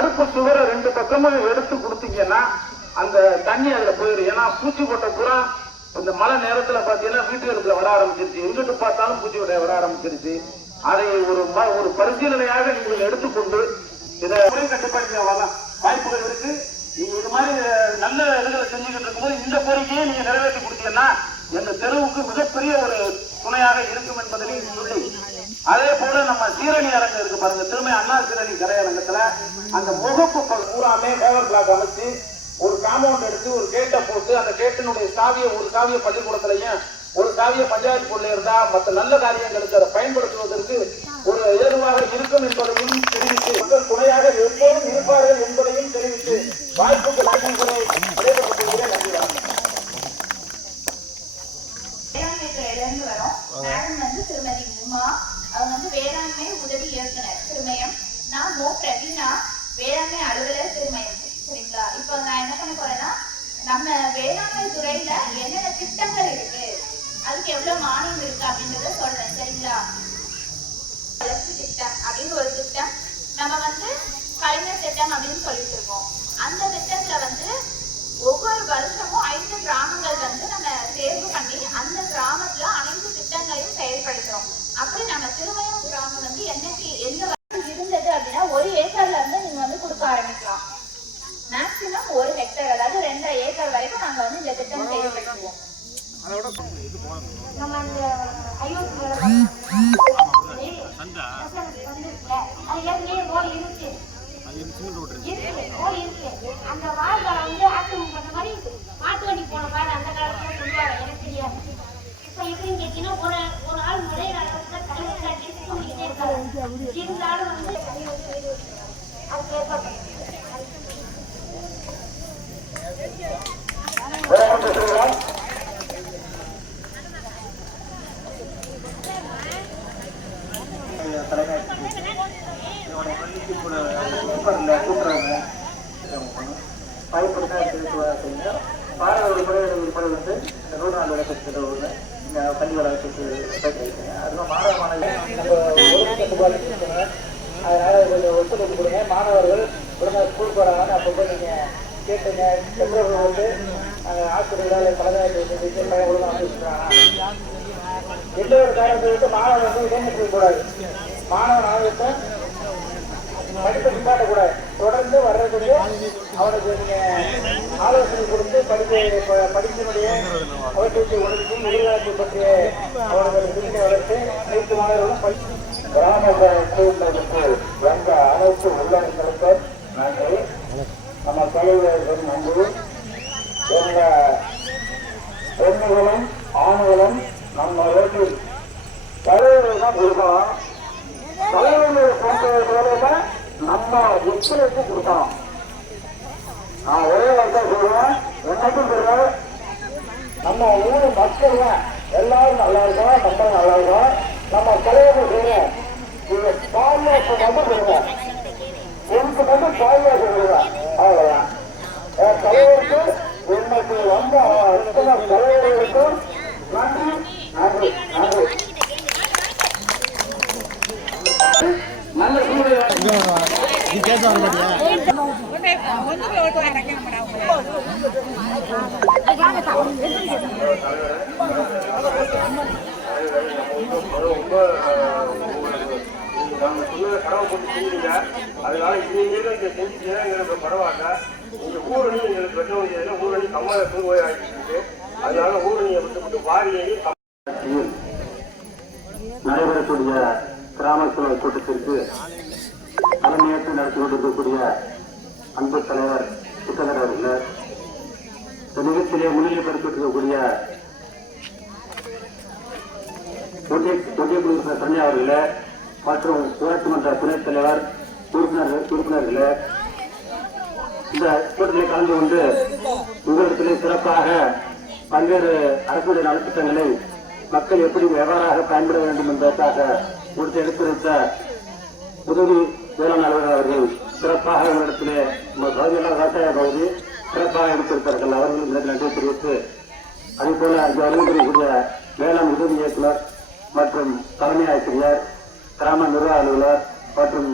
தடுப்பு சுவரை 2 பக்கமும் எடுத்து கொடுத்தீங்கன்னா அந்த தண்ணி அதுல போயிடும். ஏன்னா பூச்சி கொட்டை பூரா இந்த மழை நேரத்துல பாத்தீங்கன்னா வீட்டுகளுக்குள்ள வர ஆரம்பிச்சிருச்சு, எங்கிட்டு பார்த்தாலும் பூச்சி கொட்டை வர ஆரம்பிச்சிருச்சு. அதை ஒரு பரிசீலனையாக நீங்கள் எடுத்துக்கொண்டு இதை கட்டுப்பாடு வாய்ப்புகள் இருக்கு. நீங்க இது மாதிரி நல்ல இதுகளை செஞ்சுக்கிட்டு இருக்கும்போது இந்த கோரிக்கையை நீங்க நிறைவேற்றி கொடுத்தீங்கன்னா எங்க தெருவுக்கு மிகப்பெரிய ஒரு துணையாக இருக்கும் என்பதையும் சொல்லி, அதே போல நம்ம சீரணி அரங்கம் இருக்கு பாருங்க, திரும்ப அண்ணா சீரணி கரையரங்கத்துல அந்த முகப்பு பூராமே ஃபேவர் பிளாக் அமைச்சு ஒரு காம்பவுண்ட் எடுத்து ஒரு கேட்டை போட்டு அந்த கேட்டினுடைய சாவியை ஒரு சாவியை பள்ளிக்கூடத்திலையும் ஒரு சாவியை பஞ்சாயத்து பொருள் இருந்தா மற்ற நல்ல காரியங்களுக்கு அதை பயன்படுத்துவதற்கு ஒரு ஏதுவாக இருக்கும் என்பதையும் தெரிவித்து மக்கள் துணையாக எப்போதும் இருப்பார்கள் என்பதையும் தெரிவித்து வாய்ப்புக்கு நன்றிகளை விடைபெற்றுக் நன்றி. திருமதி உமா, அவங்க வேளாண்மை உதவி இயக்குனர் திருமயம். நான் மோ பிரவீனா, வேளாண்மை அலுவலர் திருமயம். சரிங்களா? இப்போ நான் என்ன பண்ண போறேன்னா, நம்ம வேளாண்மை துறையில என்னென்ன திட்டங்கள் இருக்கு, அதுக்கு எவ்வளவு மானியம் இருக்கு அப்படின்றத சொல்றேன். சரிங்களா? வளர்ச்சி திட்டம் அப்படின்னு ஒரு திட்டம் நம்ம கலைஞர் திட்டம் அப்படின்னு சொல்லிட்டு இருக்கோம். அந்த திட்டத்துல ஒவ்வொரு வருஷமும் 5 கிராமங்கள் நம்ம தேர்வு பண்ணி அந்த கிராமத்துல அனைத்து திட்டங்களையும் செயல்படுத்துறோம். அப்படி நம்ம திருமயம் கிராமம் என்னைக்கு எந்த இருந்தது அப்படின்னா 1 ஏக்கர்ல இருந்து நீங்க கொடுக்க ஆரம்பிக்கலாம். மேக்சிமம் 1 ஹெக்டேர், அதாவது 2.5 ஏக்கர் வரைக்கும் நாங்க இந்த திட்டம் செயல்படுத்துவோம். நம்ம அந்த அந்த வாழ்க்கை ஆக்கிரமிப்பு பண்ண மாதிரி மாட்டு வண்டி போன பாரு அந்த காலத்துல சொல்லுவாங்க. எனக்கு தெரியாது. இப்ப எப்படின்னு கேட்டீங்கன்னா ஒரு ஆள் முறைய நடக்கிறதுல தலைவர் காட்டிட்டு இருக்காரு. இருந்தாலும் அது ஏற்பாடு பாரத முறை இந்த 100 நாள் விளக்கத்தில் உள்ள இந்த பள்ளி வளர்ச்சிக்கு அதுவும் மாணவ மாணவிகள் அதனால கொஞ்சம் ஒத்துழைப்பு கொடுங்க. மாணவர்கள் உடனே ஸ்கூல் போறாங்கன்னு அப்போ நீங்க கேட்டுங்க. பெற்றோர்கள் ஆசிரியர்கள் தலைமையை ஒழுங்காக பேசுறாங்க. எந்த ஒரு காரணத்தை மாணவர்கள் இடைநிறுத்த கூடாது. மாணவன் ஆகியத்தை படிப்பை நிப்பாட்டக்கூடாது. தொடர்ந்து வர்றதுக்கு அவனுக்கு நீங்க ஆலோசனை கொடுத்து படிப்பினுடைய அவசியத்தை உணர்ச்சி எதிர்காலத்தை பற்றிய அவனுடைய சிந்தனை வளர்த்து அனைத்து மாணவர்களும் கிராமங்களுக்கு வந்த அனைத்து உள்ளங்களுக்கு நன்றி. நம்ம தலைவர்கள் நன்றி. எங்க பெண்களும் ஆண்களும் நம்ம வீட்டில் தலைவர்கள் தான் இருக்கணும். தலைவர்கள் போன்றவர்கள நம்ம ஒத்துழைப்பு கொடுக்கணும். நான் ஒரே வார்த்தை சொல்லுவேன், என்னைக்கும் சொல்றேன், நம்ம ஊர் மக்கள் எல்லாரும் நல்லா இருக்கணும், நம்ம நல்லா இருக்கணும். நம்ம தலைவர்கள் சொல்லுவோம், நீங்க பாதுகாப்பு மட்டும் சொல்லுங்க, எனக்கு மட்டும் பாதுகாப்பு சொல்லுங்க. அவ்வளவுதான். தலைவருக்கு இன்னைக்கு வந்த அத்தனை தலைவர்களுக்கும் நன்றி நன்றி நன்றி. நல்ல சூழ்நிலை கடவை போட்டு செஞ்சீங்க. அதனால இங்க செஞ்சீங்கன்னா எங்களுக்கு பரவாயில்ல. இங்க ஊரணி எங்களுக்கு வெட்ட முடியாது. ஊரணி கம்மாத தூங்கோய் ஆகிட்டு, அதனால ஊரணியை விட்டு வாரியையும் நடைபெறக்கூடிய கிராம சபை கூட்டத்திற்கு தலைமையேற்று நடத்தி கொண்டிருக்கக்கூடிய அன்பு தலைவர் சிக்கந்தர் அவர்கள், இந்த நிகழ்ச்சியிலே முன்னிலைப்படுத்திருக்கக்கூடிய ஒன்றிய குழு சஞ்சய் அவர்களே மற்றும் ஊராட்சி மன்ற துணைத் தலைவர் உறுப்பினர்களே, இந்த கூட்டத்தில் கலந்து கொண்டு உங்களிடத்திலே சிறப்பாக பல்வேறு அரசுடைய நலத்திட்டங்களை மக்கள் எப்படி எவ்வாறாக பயன்பட வேண்டும் என்பதற்காக கொடுத்து எடுத்துரைத்த உதவி வேளாண் அலுவலர் அவர்கள் சிறப்பாக உங்களிடத்திலே பகுதியெல்லாம் விவசாய பகுதி சிறப்பாக எடுத்திருக்கிறார்கள். அவர்களுக்கு நன்றி தெரிவித்து, அதே போல இங்கு வருகின்ற வேளாண் உதவி இயக்குனர் மற்றும் தலைமை ஆசிரியர், கிராம நிர்வாக அலுவலர் மற்றும்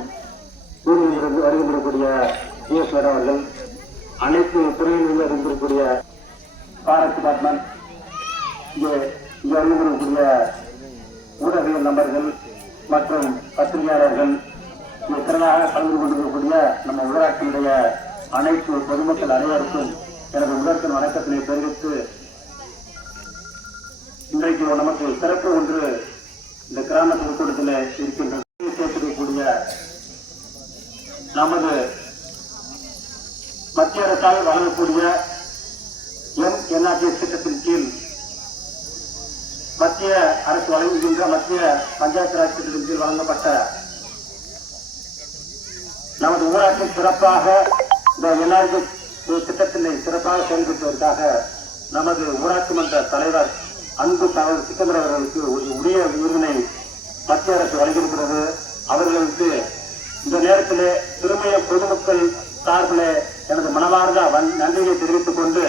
ஊரிலிருந்து வருகின்றக்கூடிய இயக்குனர் அவர்கள், அனைத்து துறையிலிருந்து வருகின்றக்கூடிய ஃபாரஸ்ட் டிபார்ட்மெண்ட், இங்கே வருகின்றக்கூடிய ஊடகவியல் நபர்கள் மற்றும் பத்திரிகையாளர்கள், இங்கே திறனாக கலந்து கொண்டிருக்கக்கூடிய நம்ம ஊராட்சியினுடைய அனைத்து பொதுமக்கள் அனைவருக்கும் எனது முதற்கன் வணக்கத்தினை தெரிவித்து, இன்றைக்கு நமக்கு சிறப்பு ஒன்று இந்த கிராம பொதுக்கூட்டத்தில் இருக்கின்றது. சேர்த்திருக்கக்கூடிய நமது மத்திய அரசால் வழங்கக்கூடிய MNRGS திட்டத்தின் கீழ் மத்திய அரசு வழங்குகின்ற மத்திய பஞ்சாயத்து ராஜ் திட்டத்தின் கீழ் வழங்கப்பட்ட நமது ஊராட்சி சிறப்பாக இந்த NRGS திட்டத்தினை சிறப்பாக செயல்படுத்துவதற்காக நமது ஊராட்சி மன்ற தலைவர் அன்பு சகோதரர் சிக்கந்தர் அவர்களுக்கு உரிய உரிமை மத்திய அரசு வழங்கியிருக்கிறது. அவர்களுக்கு இந்த நேரத்திலே திருமய பொதுமக்கள் சார்பிலே எனது மனமார்ந்த நன்றியை தெரிவித்துக் கொண்டு,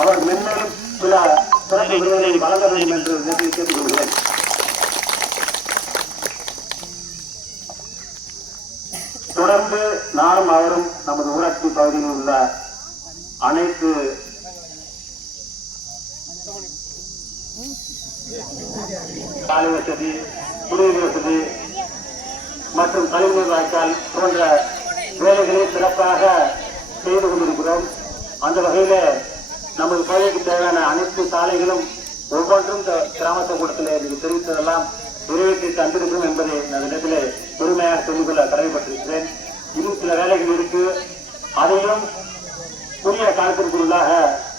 அவர் மென்மேலும் சில சிறப்பு விருதுகளை வழங்க வேண்டும் என்று கேட்டுக் கொள்கிறேன். தொடர்ந்து நானும் அவரும் நமது ஊராட்சி பகுதியில் உள்ள அனைத்து சாலை வசதி, குடிநீர் வசதி மற்றும் கழிவுநீர் வாய்க்கால் போன்ற வேலைகளை சிறப்பாக செய்து கொண்டிருக்கிறோம். அந்த வகையில நமது பகுதிக்கு தேவையான அனைத்து சாலைகளும் ஒவ்வொன்றும் கிராம கூட்டத்தில் எனக்கு தெரிவித்ததெல்லாம் நிறைவேற்றி தந்திருக்கிறோம் என்பதை அந்த நேரத்தில் பெருமையாக சொல்லிக் கொள்ள கடமைப்பட்டிருக்கிறேன். இன்னும் சில வேலைகள் இருக்கு, அதையும் புதிய காலத்திற்குள்ளாக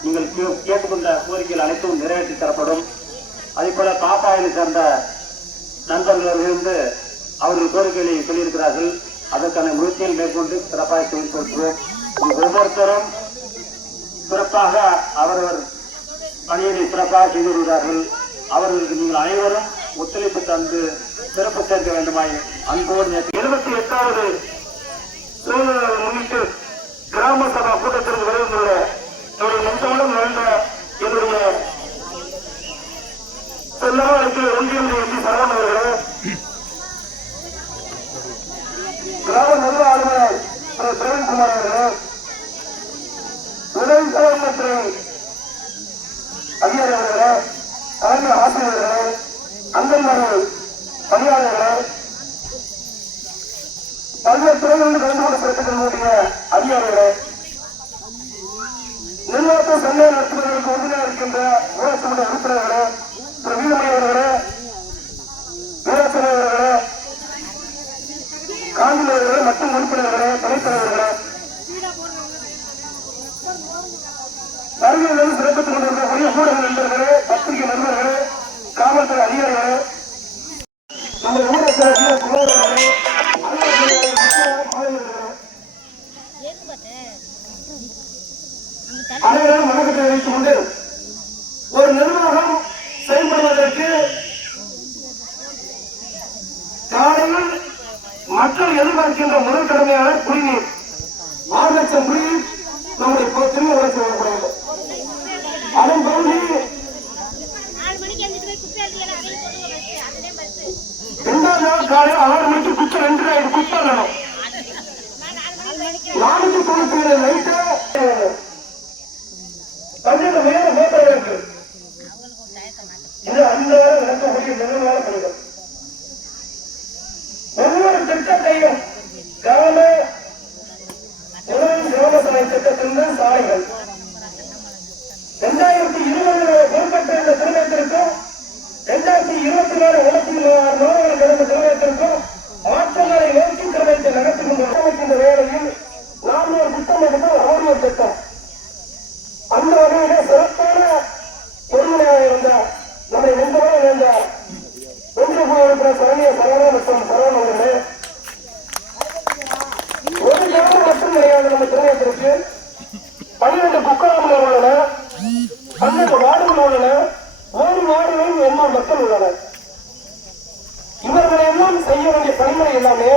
நீங்கள் கேட்டுக்கொண்ட கோரிக்கைகள் அனைத்தும் நிறைவேற்றி தரப்படும். அதே போல பாப்பாயிலை சேர்ந்த நண்பர்களிலிருந்து அவர்கள் கோரிக்கைகளை சொல்லியிருக்கிறார்கள். அதற்கான முயற்சிகள் மேற்கொண்டு சிறப்பாக செயல்படுத்துவோம். ஒவ்வொருத்தரும் சிறப்பாக அவரவர் பணியினை சிறப்பாக செய்து வருகிறார்கள். அவர்களுக்கு நீங்கள் அனைவரும் ஒத்துழைப்பு தந்து சிறப்பு சேர்க்க வேண்டுமாய் அன்போடு 78வது முன்னிட்டு கிராம சபா கூட்டத்திற்கு வருகின்ற என்னுடைய நெஞ்சோடும் வாழ்ந்த என்னுடைய செல்லவாழ்க்கை ஒன்றியம் எம்பி சரவணன் அவர்களே, கிராம நிர்வாக ஆளுநர் திரு பிரவீன்குமார் அவர்களே, உதவி செயலர் அதிகாரி அவர்களே, தலைமை ஆசிரியர்களே, அங்கன்வாடி பணியாளர்களே, பல்வேறு துறைகளில் கலந்து கொண்டு பிரச்சனைகளுடைய அதிகாரிகளே, நிர்வாகத்தை சந்தை நடத்துவதற்கு உறுதியாக இருக்கின்ற ஊராட்சி மன்ற உறுப்பினர்களே, திரு வீரமணி அவர்களே, வீராசனை அவர்களே, காந்திமணி அவர்களே மற்றும் உறுப்பினர்களே, துணைத் தலைவர்களே, வருகையிலிருந்து சிறப்பித்துக் கொண்டிருக்கக்கூடிய ஊடக நண்பர்களே, பத்திரிகை நண்பர்களே, காவல்துறை அதிகாரிகளே, நம்ம ஊராட்சி குழுவினர்களே, அனைவரும் வணக்கத்தை வைத்துக் கொண்டு, ஒரு நிர்வாகம் செயல்படுவதற்கு காலையில் மக்கள் எதிர்பார்க்கின்ற முதல் கடமையான குடிநீர். 6 லட்சம் குடிநீர் நம்முடைய திரும்ப உழைக்க வழங்கப்படுகிறது. அதன் பகுதி 2ஆம் நாள் காலை 6 மணிக்கு குச்சை 2 குப்பை நடும் 497 நைட்டு 12 மேல மோட்டர் இருக்கு. இது அந்த நடக்கக்கூடிய நிர்வாக பணிகள். ஒவ்வொரு திட்டத்தையும் கிராம சாலை திட்டத்திலிருந்து சாலைகள் 2020 பொறுப்பற்ற இந்த திருமணத்திற்கும் 2024 96 கடந்த திருமணத்திற்கும் மாற்றங்களை நோக்கி திருமணத்தை நடத்தி கொண்டிருக்கின்ற வேளையில் நாம் ஒரு திட்டம் எடுத்து ஒரு திட்டம். அந்த வகையிலே சிறப்பான பொறுமையாக இருந்த நம்மை நெஞ்சமாக இருந்த ஒன்று இருக்கிற சரவணன் மற்றும் சரவணன் அவர்களே, ஒரு கிராமம் மட்டும் கிடையாது. நம்ம திருமணத்திற்கு 12 குக்கிராமங்கள் உள்ளன, 12 வார்டுகள் உள்ளன, 1 வார்டுகளில் 80 மக்கள் உள்ளனர். இவர்களெல்லாம் செய்ய வேண்டிய பணிமுறை எல்லாமே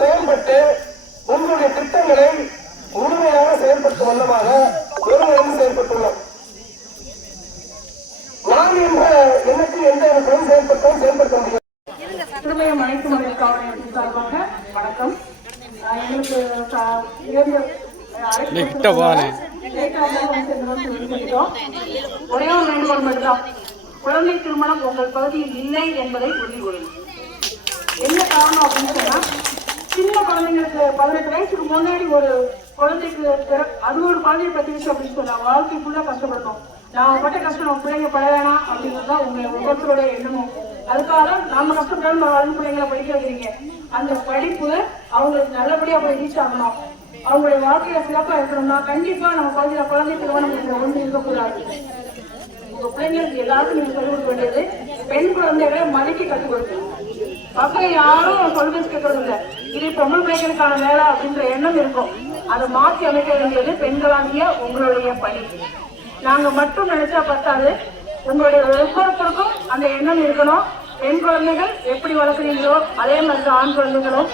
செயல்பட்டு உங்களுடைய திட்டங்களை முழுமையாக செயல்படுத்தும் வண்ணமாக ஒருங்கிணைந்து செயல்பட்டுள்ளோம். நாங்கள் என்ற எண்ணத்தில் எந்த செயல்படுத்த முடியும். கிட்ட போனே ஒரே ஒரு வேண்டுகோள் மட்டும்தான், குழந்தை திருமணம் உங்கள் பகுதியில் இல்லை என்பதை உறுதி கொள்ளுங்கள். என்ன காரணம் அப்படின்னு சொன்னா, சின்ன குழந்தைங்களுக்கு 18 வயசுக்கு முன்னாடி ஒரு குழந்தைக்கு அது ஒரு குழந்தைய பத்திச்சு அப்படின்னு சொன்னா வாழ்க்கை ஃபுல்லா கஷ்டப்படணும். நான் பட்ட கஷ்டம் நம்ம பிள்ளைங்க பட வேணாம் அப்படிங்கிறதுதான் உங்க ஒவ்வொருத்தருடைய எண்ணமும். அதுக்காக நம்ம கஷ்டப்படாம வளர்ந்து பிள்ளைங்களை படிக்க வைக்கிறீங்க. அந்த படிப்பு அவங்களுக்கு நல்லபடியா போய் ரீச் ஆகணும். அவங்களுடைய வாழ்க்கையில சிறப்பா இருக்கணும்னா கண்டிப்பா நம்ம பகுதியில குழந்தை திருமணம் ஒன்று இருக்கக்கூடாது. உங்க பிள்ளைங்களுக்கு எல்லாருக்கும் நீங்க சொல்லிக் கொடுக்க வேண்டியது, பெண் குழந்தைகளை மதிக்க கற்றுக் கொடுக்கணும். பசங்க யாரும் சொல்லிச்சு கேட்கறது இல்லை. இது பொம்பளை பிள்ளைகளுக்கான வேலை அப்படின்ற எண்ணம் இருக்கும். அதை மாற்றி அமைக்க வேண்டியது பெண்களாகிய உங்களுடைய பணி. நாங்க மட்டும் நினைச்சா பத்தாது, உங்களுடைய ஒவ்வொருத்தருக்கும் அந்த எண்ணம் இருக்கணும். பெண் குழந்தைகள் எப்படி வளர்க்குறீங்களோ அதே மாதிரி ஆண் குழந்தைகளும்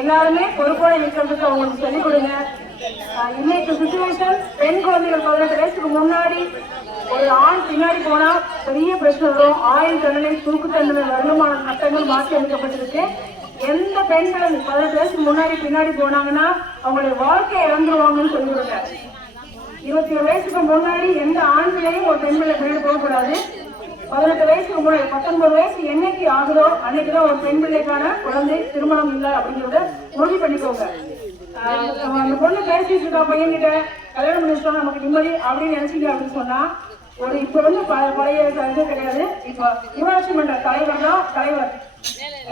எல்லாருமே பொறுப்போட இருக்கிறதுக்கு அவங்களுக்கு சொல்லிக் கொடுங்க. இன்னைக்கு சுச்சுவேஷன், பெண் குழந்தைகள் 18 வயசுக்கு முன்னாடி ஒரு ஆண் பின்னாடி போனா பெரிய பிரச்சனை வரும். ஆயுள் தண்டனை, தூக்கு தண்டனை, வருமான சட்டங்கள் மாற்றி அமைக்கப்பட்டிருக்கு. எந்த பெண்கள் 18 வயசுக்கு முன்னாடி பின்னாடி போனாங்கன்னா அவங்களுடைய வாழ்க்கையை இழந்துருவாங்கன்னு சொல்லிவிடுங்க. 21 வயசுக்கு முன்னாடி எந்த ஆண்களையும் ஒரு பெண்களை பின்னாடி போகக்கூடாது. 18 வயசுக்கு முன்னாடி 19 வயசு என்னைக்கு ஆகுதோ அன்னைக்குதான் ஒரு பெண் பிள்ளைக்கான குழந்தை திருமணம் இல்லை அப்படிங்கிறத உறுதி பண்ணிக்கோங்க. அந்த பொண்ணு பேசிட்டு இருக்கா பையன்கிட்ட, கல்யாணம் பண்ணி வச்சோம் நமக்கு நிம்மதி அப்படின்னு நினைச்சீங்க அப்படின்னு சொன்னா, ஒரு இப்ப வந்து பழைய இது கிடையாது. இப்ப ஊராட்சி மன்ற தலைவர் தான் தலைவர்.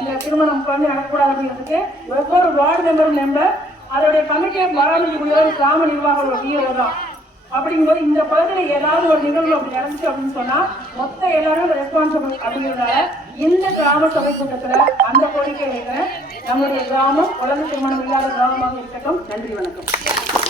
இந்த திருமணம் குழந்தை நடக்கக்கூடாது அப்படிங்கிறதுக்கு ஒவ்வொரு வார்டு மெம்பர் அதோடைய கமிட்டியை பராமரிக்கக்கூடிய கிராம நிர்வாக விஓ தான். அப்படிங்கும்போது இந்த பகுதியில் ஏதாவது ஒரு நிகழ்வு அப்படி நடந்துச்சு அப்படின்னு சொன்னா மொத்த எல்லாரும் ரெஸ்பான்சிபிள் அப்படிங்கிறதுனால இந்த கிராம சபை கூட்டத்துல அந்த கோரிக்கை வைக்கிறேன். நம்முடைய கிராமம் குழந்தை திருமணம் இல்லாத கிராமமாக இருக்கட்டும். நன்றி, வணக்கம்.